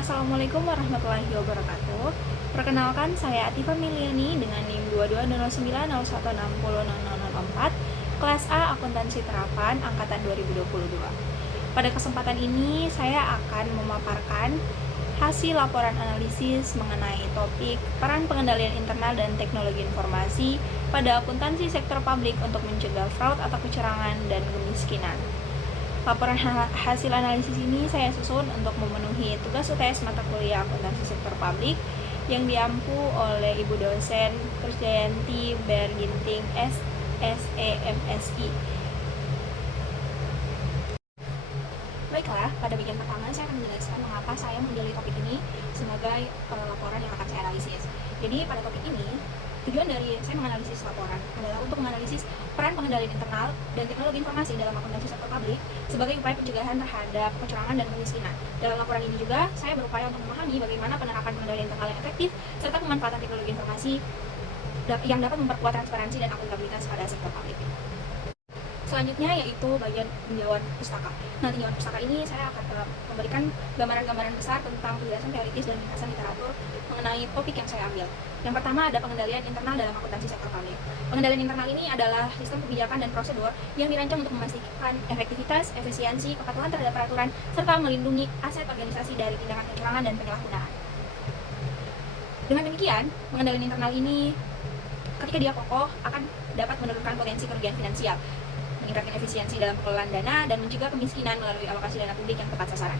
Assalamualaikum warahmatullahi wabarakatuh. Perkenalkan, saya Atifa Miliani dengan NIM 220901600004, kelas A Akuntansi Terapan angkatan 2022. Pada kesempatan ini saya akan memaparkan hasil laporan analisis mengenai topik peran pengendalian internal dan teknologi informasi pada akuntansi sektor publik untuk mencegah fraud atau kecurangan dan kemiskinan. Laporan hasil analisis ini saya susun untuk memenuhi tugas UTS mata kuliah akuntansi sektor publik yang diampu oleh Ibu dosen Krisdayanti Berginting SEMSI. Baiklah, pada bagian pertama saya akan menjelaskan mengapa saya memilih topik ini sebagai laporan yang akan saya analisis. Jadi pada topik ini, tujuan dari saya menganalisis laporan adalah untuk menganalisis peran pengendalian internal dan teknologi informasi dalam akuntansi sektor publik sebagai upaya pencegahan terhadap kecurangan dan kemiskinan. Dalam laporan ini juga, saya berupaya untuk memahami bagaimana penerapan pengendalian internal yang efektif serta pemanfaatan teknologi informasi yang dapat memperkuat transparansi dan akuntabilitas pada sektor publik. Selanjutnya yaitu bagian tinjauan pustaka. Nah, tinjauan pustaka ini saya akan memberikan gambaran-gambaran besar tentang penjelasan teoritis dan ringkasan literatur mengenai topik yang saya ambil. Yang pertama ada pengendalian internal dalam akuntansi sektor publik. Pengendalian internal ini adalah sistem kebijakan dan prosedur yang dirancang untuk memastikan efektivitas, efisiensi, kepatuhan terhadap peraturan, serta melindungi aset organisasi dari tindakan kecurangan dan penyalahgunaan. Dengan demikian, pengendalian internal ini ketika dia kokoh akan dapat menurunkan potensi kerugian finansial, meningkatkan efisiensi dalam pengelolaan dana, dan mencegah kemiskinan melalui alokasi dana publik yang tepat sasaran.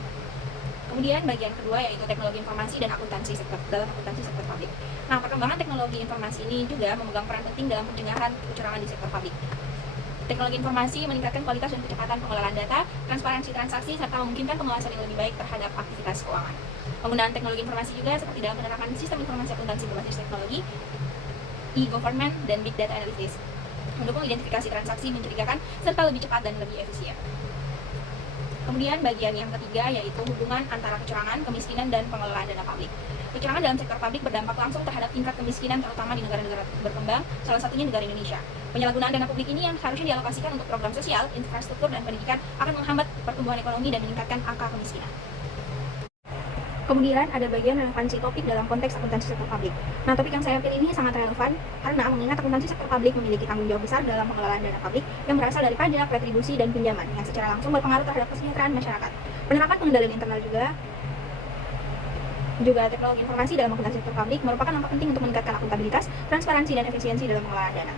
Kemudian bagian kedua yaitu teknologi informasi dan akuntansi dalam akuntansi sektor publik. Nah, perkembangan teknologi informasi ini juga memegang peran penting dalam pencegahan kecurangan di sektor publik. Teknologi informasi meningkatkan kualitas dan kecepatan pengelolaan data, transparansi transaksi, serta memungkinkan pengawasan yang lebih baik terhadap aktivitas keuangan. Penggunaan teknologi informasi juga seperti dalam penerapan sistem informasi akuntansi berbasis teknologi, e-government, dan big data analysis, mendukung identifikasi transaksi mencurigakan serta lebih cepat dan lebih efisien. Kemudian bagian yang ketiga yaitu hubungan antara kecurangan, kemiskinan, dan pengelolaan dana publik. Kecurangan dalam sektor publik berdampak langsung terhadap tingkat kemiskinan terutama di negara-negara berkembang, salah satunya negara Indonesia. Penyalahgunaan dana publik ini yang seharusnya dialokasikan untuk program sosial, infrastruktur, dan pendidikan akan menghambat pertumbuhan ekonomi dan meningkatkan angka kemiskinan. Kemudian ada bagian relevansi topik dalam konteks akuntansi sektor publik. Nah, topik yang saya pilih ini sangat relevan karena mengingat akuntansi sektor publik memiliki tanggung jawab besar dalam pengelolaan dana publik yang berasal dari pajak, retribusi, dan pinjaman yang secara langsung berpengaruh terhadap kesejahteraan masyarakat. Penerapan pengendalian internal juga teknologi informasi dalam akuntansi sektor publik merupakan langkah penting untuk meningkatkan akuntabilitas, transparansi, dan efisiensi dalam pengelolaan dana.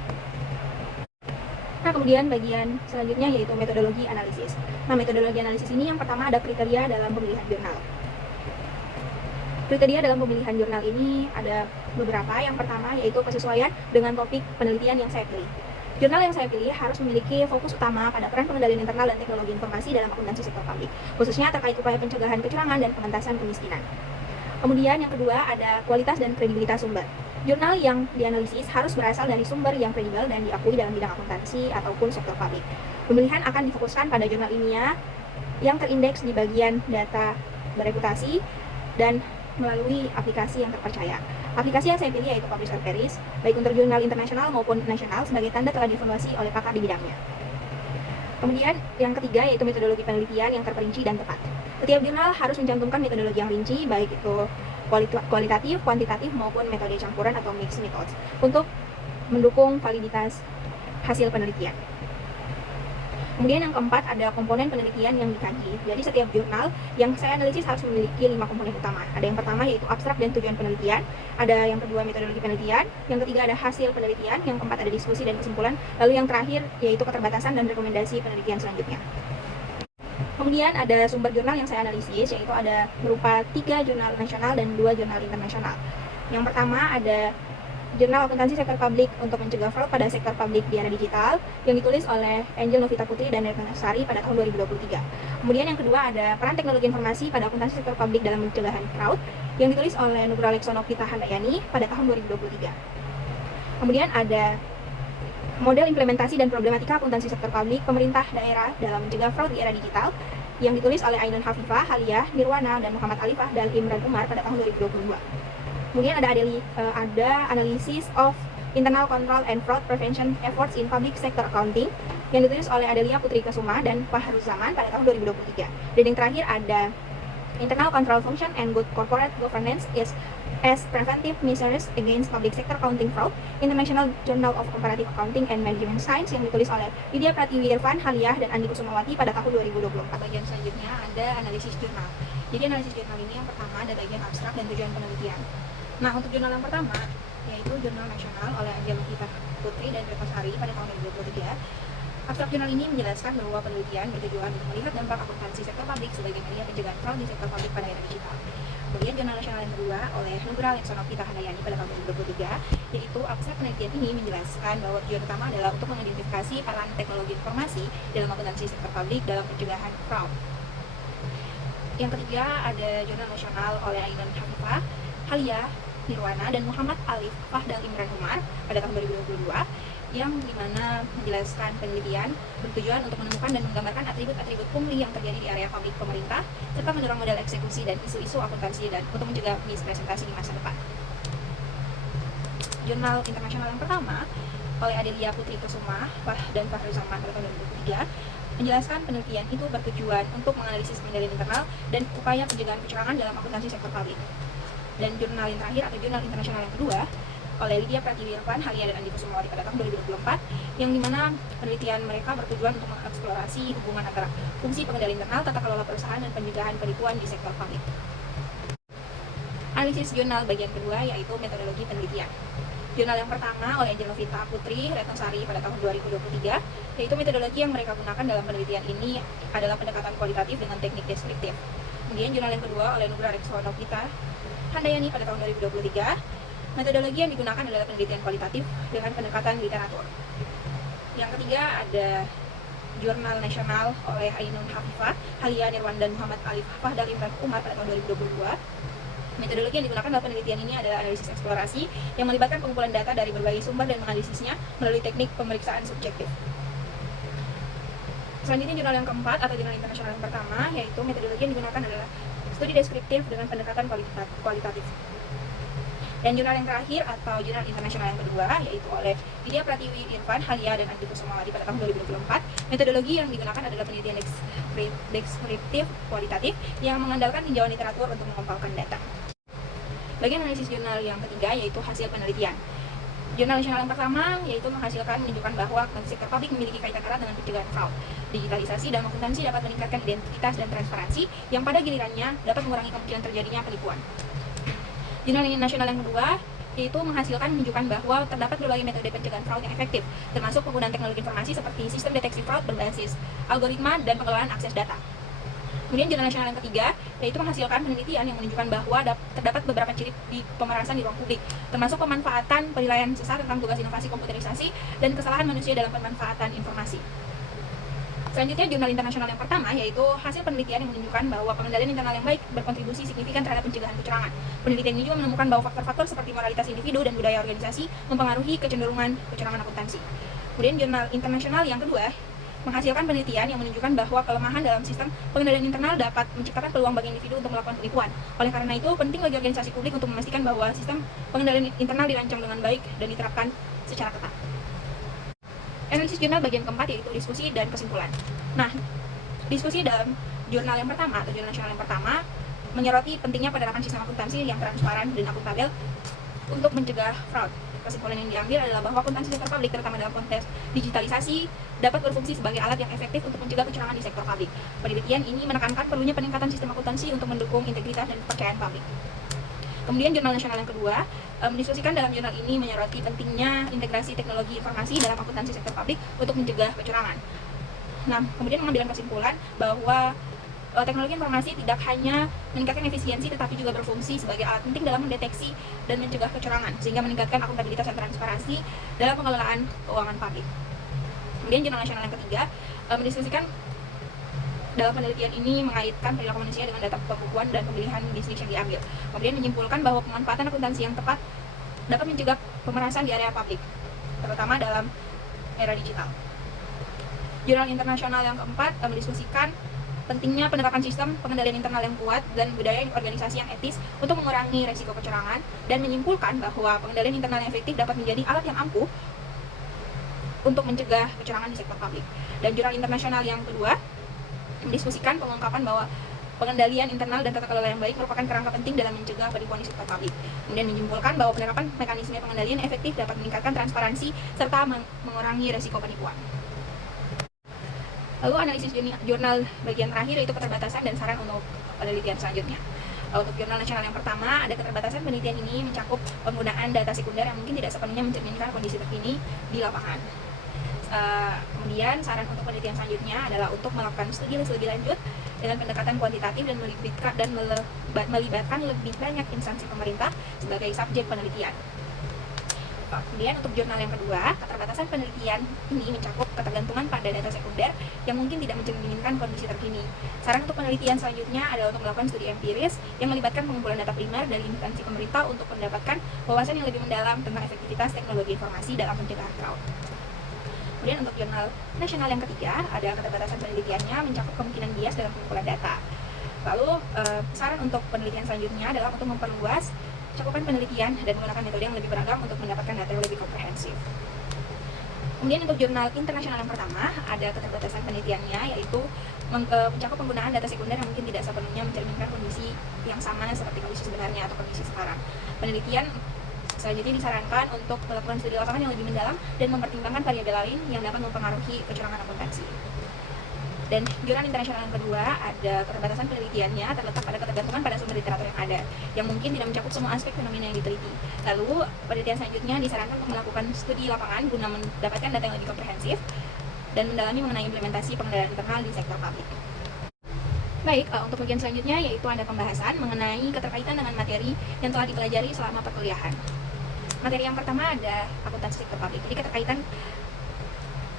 Nah, kemudian bagian selanjutnya yaitu metodologi analisis. Nah, metodologi analisis ini yang pertama ada kriteria dalam pemilihan jurnal. Kriteria dalam pemilihan jurnal ini ada beberapa. Yang pertama yaitu kesesuaian dengan topik penelitian yang saya pilih. Jurnal yang saya pilih harus memiliki fokus utama pada peran pengendalian internal dan teknologi informasi dalam akuntansi sektor publik, khususnya terkait upaya pencegahan kecurangan dan pengentasan kemiskinan. Kemudian yang kedua ada kualitas dan kredibilitas sumber. Jurnal yang dianalisis harus berasal dari sumber yang kredibel dan diakui dalam bidang akuntansi ataupun sektor publik. Pemilihan akan difokuskan pada jurnal ilmiah yang terindeks di bagian data bereputasi dan melalui aplikasi yang terpercaya. Aplikasi yang saya pilih yaitu Publish or Perish, baik untuk jurnal internasional maupun nasional, sebagai tanda telah dievaluasi oleh pakar di bidangnya. Kemudian yang ketiga yaitu metodologi penelitian yang terperinci dan tepat. Setiap jurnal harus mencantumkan metodologi yang rinci, baik itu kualitatif, kuantitatif, maupun metode campuran atau mixed methods, untuk mendukung validitas hasil penelitian. Kemudian yang keempat ada komponen penelitian yang dikaji. Jadi setiap jurnal yang saya analisis harus memiliki 5 komponen utama. Ada yang pertama yaitu abstrak dan tujuan penelitian, ada yang kedua metodologi penelitian, yang ketiga ada hasil penelitian, yang keempat ada diskusi dan kesimpulan, lalu yang terakhir yaitu keterbatasan dan rekomendasi penelitian selanjutnya. Kemudian ada sumber jurnal yang saya analisis, yaitu ada berupa 3 jurnal nasional dan 2 jurnal internasional. Yang pertama ada Jurnal Akuntansi Sektor Publik untuk Mencegah Fraud pada Sektor Publik di Era Digital yang ditulis oleh Angel Novita Putri dan Retno Sari pada tahun 2023. Kemudian yang kedua ada Peran Teknologi Informasi pada Akuntansi Sektor Publik dalam Pencegahan Fraud yang ditulis oleh Nugroho Aleksono Pita Handayani pada tahun 2023. Kemudian ada Model Implementasi dan Problematika Akuntansi Sektor Publik Pemerintah Daerah dalam Mencegah Fraud di Era Digital yang ditulis oleh Ainun Hafifah, Haliyah, Nirwana, dan Muhammad Alifah dan Imran Umar pada tahun 2022. Kemudian ada Analysis of Internal Control and Fraud Prevention Efforts in Public Sector Accounting yang ditulis oleh Adelia Putri Kesuma dan Fahruz Zaman pada tahun 2023. Dan yang terakhir ada Internal control function and good corporate governance is as preventive measures against public sector accounting fraud, International Journal of Comparative Accounting and Management Science yang ditulis oleh Lydia Pratiwi Irfan, Haliah, dan Andi Kusumawati pada tahun 2024. Bagian selanjutnya ada analisis jurnal. Jadi analisis jurnal ini yang pertama ada bagian abstrak dan tujuan penelitian. Nah, untuk jurnal yang pertama yaitu Jurnal Nasional oleh Angelukita Putri dan Retosari pada tahun 2023. Abstrak jurnal ini menjelaskan bahwa penelitian bertujuan untuk melihat dampak akuntansi sektor publik sebagai media pencegahan fraud di sektor publik pada era digital. Kemudian jurnal nasional yang kedua oleh Nugra Leksono Pita Handayani pada tahun 2023, yaitu abstrak penelitian ini menjelaskan bahwa tujuan utama adalah untuk mengidentifikasi peran teknologi informasi dalam akuntansi sektor publik dalam pencegahan fraud. Yang ketiga ada jurnal nasional oleh Ainun Hafifah, Halia Nirwana, dan Muhammad Alif Fahdal Imran Umar pada tahun 2022 yang dimana menjelaskan penelitian bertujuan untuk menemukan dan menggambarkan atribut-atribut pungli yang terjadi di area publik pemerintah serta mendorong model eksekusi dan isu-isu akuntansi dan untuk mencegah mispresentasi di masa depan. Jurnal internasional yang pertama oleh Adelia Putri Kusuma dan Fahri Zaman pada tahun 2003 menjelaskan penelitian itu bertujuan untuk menganalisis pengendalian internal dan upaya pencegahan kecurangan dalam akuntansi sektor publik. Dan jurnal yang terakhir atau jurnal internasional yang kedua oleh Lydia Pratiwi Irfan, Halia, dan Andi Kusumawati pada tahun 2024 yang dimana penelitian mereka bertujuan untuk mengeksplorasi hubungan antara fungsi pengendalian internal, tata kelola perusahaan, dan pencegahan penipuan di sektor publik. Analisis jurnal bagian kedua yaitu metodologi penelitian. Jurnal yang pertama oleh Angelukita Putri Retosari pada tahun 2023 yaitu metodologi yang mereka gunakan dalam penelitian ini adalah pendekatan kualitatif dengan teknik deskriptif. Kemudian jurnal yang kedua oleh Nugra Leksono Pita Handayani pada tahun 2023, metodologi yang digunakan adalah penelitian kualitatif dengan pendekatan literatur. Yang ketiga ada jurnal nasional oleh Ainun Hafifah, Halia Nirwan, dan Muhammad Alif Fahdal Imran Umar pada tahun 2022. Metodologi yang digunakan dalam penelitian ini adalah analisis eksplorasi yang melibatkan pengumpulan data dari berbagai sumber dan menganalisisnya melalui teknik pemeriksaan subjektif. Selanjutnya jurnal yang keempat atau jurnal internasional yang pertama yaitu metodologi yang digunakan adalah studi deskriptif dengan pendekatan kualitatif. Dan jurnal yang terakhir atau jurnal internasional yang kedua yaitu oleh Lydia Pratiwi Irfan, Halia, dan Andi Kusumawati pada tahun 2024. Metodologi yang digunakan adalah penelitian deskriptif kualitatif yang mengandalkan tinjauan literatur untuk mengumpulkan data. Bagian analisis jurnal yang ketiga yaitu hasil penelitian. Jurnal nasional yang pertama yaitu menghasilkan menunjukkan bahwa sektor publik memiliki kaitan erat dengan pencegahan fraud. Digitalisasi dan akuntansi dapat meningkatkan identitas dan transparansi yang pada gilirannya dapat mengurangi kemungkinan terjadinya penipuan. Jurnal nasional yang kedua yaitu menghasilkan menunjukkan bahwa terdapat berbagai metode pencegahan fraud yang efektif, termasuk penggunaan teknologi informasi seperti sistem deteksi fraud berbasis algoritma dan pengelolaan akses data. Kemudian jurnal nasional yang ketiga yaitu menghasilkan penelitian yang menunjukkan bahwa terdapat beberapa ciri di pemerasan di ruang publik, termasuk pemanfaatan penilaian sesat tentang tugas inovasi komputerisasi dan kesalahan manusia dalam pemanfaatan informasi. Selanjutnya jurnal internasional yang pertama yaitu hasil penelitian yang menunjukkan bahwa pengendalian internal yang baik berkontribusi signifikan terhadap pencegahan kecurangan. Penelitian ini juga menemukan bahwa faktor-faktor seperti moralitas individu dan budaya organisasi mempengaruhi kecenderungan kecurangan akuntansi. Kemudian jurnal internasional yang kedua menghasilkan penelitian yang menunjukkan bahwa kelemahan dalam sistem pengendalian internal dapat menciptakan peluang bagi individu untuk melakukan penipuan. Oleh karena itu, penting bagi organisasi publik untuk memastikan bahwa sistem pengendalian internal dirancang dengan baik dan diterapkan secara ketat. Analisis jurnal bagian keempat yaitu diskusi dan kesimpulan. Nah, diskusi dalam jurnal yang pertama atau jurnal nasional yang pertama menyoroti pentingnya penerapan sistem akuntansi yang transparan dan akuntabel untuk mencegah fraud. Kesimpulan yang diambil adalah bahwa akuntansi sektor publik terutama dalam konteks digitalisasi dapat berfungsi sebagai alat yang efektif untuk mencegah kecurangan di sektor publik. Penelitian ini menekankan perlunya peningkatan sistem akuntansi untuk mendukung integritas dan kepercayaan publik. Kemudian jurnal nasional yang kedua mendiskusikan dalam jurnal ini menyoroti pentingnya integrasi teknologi informasi dalam akuntansi sektor publik untuk mencegah kecurangan. Nah, kemudian mengambil kesimpulan bahwa teknologi informasi tidak hanya meningkatkan efisiensi tetapi juga berfungsi sebagai alat penting dalam mendeteksi dan mencegah kecurangan sehingga meningkatkan akuntabilitas dan transparansi dalam pengelolaan keuangan publik. Kemudian jurnal nasional yang ketiga mendiskusikan dalam penelitian ini mengaitkan perilaku manusia dengan data pembukuan dan pemilihan bisnis yang diambil. Kemudian menyimpulkan bahwa pemanfaatan akuntansi yang tepat dapat mencegah pemerasan di area publik, terutama dalam era digital. Jurnal internasional yang keempat mendiskusikan pentingnya penerapan sistem pengendalian internal yang kuat dan budaya organisasi yang etis untuk mengurangi resiko kecurangan dan menyimpulkan bahwa pengendalian internal yang efektif dapat menjadi alat yang ampuh untuk mencegah kecurangan di sektor publik. Dan jurnal internasional yang kedua mendiskusikan pengungkapan bahwa pengendalian internal dan tata kelola yang baik merupakan kerangka penting dalam mencegah penipuan di sektor publik. Kemudian menyimpulkan bahwa penerapan mekanisme pengendalian efektif dapat meningkatkan transparansi serta mengurangi resiko penipuan. Lalu analisis jurnal bagian terakhir yaitu keterbatasan dan saran untuk penelitian selanjutnya. Untuk jurnal nasional yang pertama, ada keterbatasan penelitian ini mencakup penggunaan data sekunder yang mungkin tidak sepenuhnya mencerminkan kondisi terkini di lapangan. Kemudian saran untuk penelitian selanjutnya adalah untuk melakukan studi lebih lanjut dengan pendekatan kuantitatif dan melibatkan lebih banyak instansi pemerintah sebagai subjek penelitian. Kemudian untuk jurnal yang kedua, keterbatasan penelitian ini mencakup ketergantungan pada data sekunder yang mungkin tidak mencerminkan kondisi terkini. Saran untuk penelitian selanjutnya adalah untuk melakukan studi empiris yang melibatkan pengumpulan data primer dari instansi pemerintah untuk mendapatkan wawasan yang lebih mendalam tentang efektivitas teknologi informasi dalam pencegahan fraud. Kemudian untuk jurnal nasional yang ketiga, ada keterbatasan penelitiannya mencakup kemungkinan bias dalam pengumpulan data. Lalu saran untuk penelitian selanjutnya adalah untuk memperluas cakupan penelitian dan menggunakan metode yang lebih beragam untuk mendapatkan data yang lebih komprehensif. Kemudian untuk jurnal internasional yang pertama, ada keterbatasan penelitiannya yaitu mencakup penggunaan data sekunder yang mungkin tidak sepenuhnya mencerminkan kondisi yang sama seperti kondisi sebenarnya atau kondisi sekarang. Penelitian selanjutnya disarankan untuk melakukan studi lapangan yang lebih mendalam dan mempertimbangkan variabel lain yang dapat mempengaruhi kecurangan akuntansi. Dan jurnal internasional yang kedua, ada keterbatasan penelitiannya terletak pada ketergantungan pada sumber literatur yang ada, yang mungkin tidak mencakup semua aspek fenomena yang diteliti. Lalu, penelitian selanjutnya disarankan untuk melakukan studi lapangan guna mendapatkan data yang lebih komprehensif dan mendalami mengenai implementasi pengendalian internal di sektor publik. Baik, untuk bagian selanjutnya yaitu ada pembahasan mengenai keterkaitan dengan materi yang telah dipelajari selama perkuliahan. Materi yang pertama ada akuntansi sektor publik. Jadi keterkaitan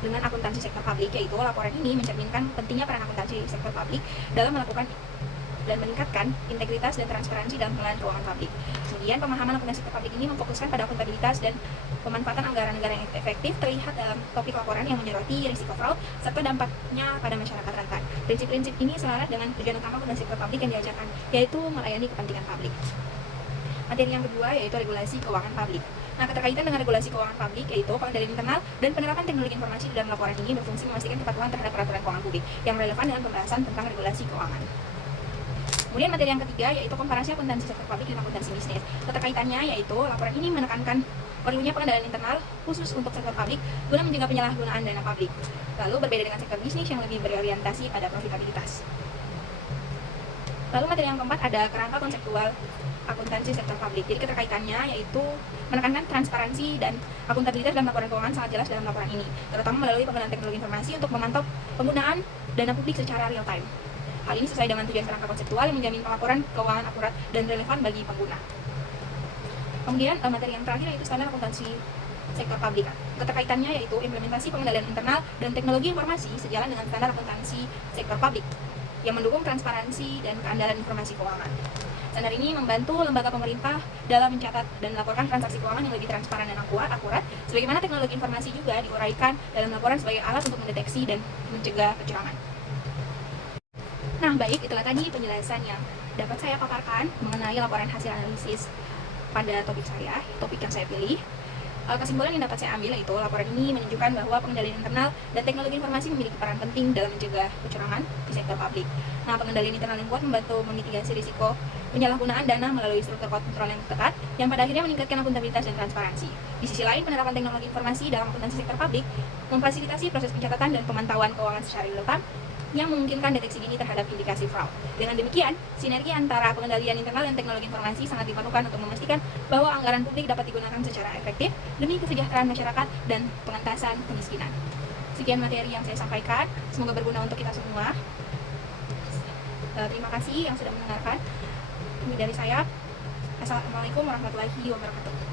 dengan akuntansi sektor publik, yaitu laporan ini mencerminkan pentingnya peran akuntansi sektor publik dalam melakukan dan meningkatkan integritas dan transparansi dalam pengelolaan keuangan publik. Kemudian pemahaman akuntansi sektor publik ini memfokuskan pada akuntabilitas dan pemanfaatan anggaran negara yang efektif terlihat dalam topik laporan yang menyoroti risiko fraud serta dampaknya pada masyarakat rentan. Prinsip-prinsip ini selaras dengan tujuan utama akuntansi sektor publik yang diajarkan, yaitu melayani kepentingan publik. Materi yang kedua yaitu regulasi keuangan publik. Nah, keterkaitan dengan regulasi keuangan publik yaitu pengendalian internal dan penerapan teknologi informasi dalam laporan ini berfungsi memastikan kepatuhan terhadap peraturan keuangan publik yang relevan dengan pembahasan tentang regulasi keuangan. Kemudian materi yang ketiga yaitu komparasi akuntansi sektor publik dan akuntansi bisnis. Keterkaitannya yaitu laporan ini menekankan perlunya pengendalian internal khusus untuk sektor publik guna mencegah penyalahgunaan dana publik. Lalu berbeda dengan sektor bisnis yang lebih berorientasi pada profitabilitas. Lalu materi yang keempat ada kerangka konseptual akuntansi sektor publik. Jadi keterkaitannya yaitu menekankan transparansi dan akuntabilitas dalam laporan keuangan sangat jelas dalam laporan ini, terutama melalui penggunaan teknologi informasi untuk memantau penggunaan dana publik secara real time. Hal ini sesuai dengan tujuan kerangka konseptual yang menjamin pelaporan keuangan akurat dan relevan bagi pengguna. Kemudian materi yang terakhir yaitu standar akuntansi sektor publik. Keterkaitannya yaitu implementasi pengendalian internal dan teknologi informasi sejalan dengan standar akuntansi sektor publik yang mendukung transparansi dan keandalan informasi keuangan. Standar ini membantu lembaga pemerintah dalam mencatat dan melaporkan transaksi keuangan yang lebih transparan dan akurat, sebagaimana teknologi informasi juga diuraikan dalam laporan sebagai alat untuk mendeteksi dan mencegah kecurangan. Nah, baik, itulah tadi penjelasan yang dapat saya paparkan mengenai laporan hasil analisis pada topik yang saya pilih. Kesimpulan yang dapat saya ambil yaitu laporan ini menunjukkan bahwa pengendalian internal dan teknologi informasi memiliki peran penting dalam mencegah kecurangan di sektor publik. Nah, pengendalian internal yang kuat membantu memitigasi risiko penyalahgunaan dana melalui struktur kontrol yang ketat yang pada akhirnya meningkatkan akuntabilitas dan transparansi. Di sisi lain, penerapan teknologi informasi dalam akuntansi sektor publik memfasilitasi proses pencatatan dan pemantauan keuangan secara real-time yang memungkinkan deteksi dini terhadap indikasi fraud. Dengan demikian, sinergi antara pengendalian internal dan teknologi informasi sangat diperlukan untuk memastikan bahwa anggaran publik dapat digunakan secara efektif demi kesejahteraan masyarakat dan pengentasan kemiskinan. Sekian materi yang saya sampaikan, semoga berguna untuk kita semua. Terima kasih yang sudah mendengarkan. Ini dari saya. Assalamualaikum warahmatullahi wabarakatuh.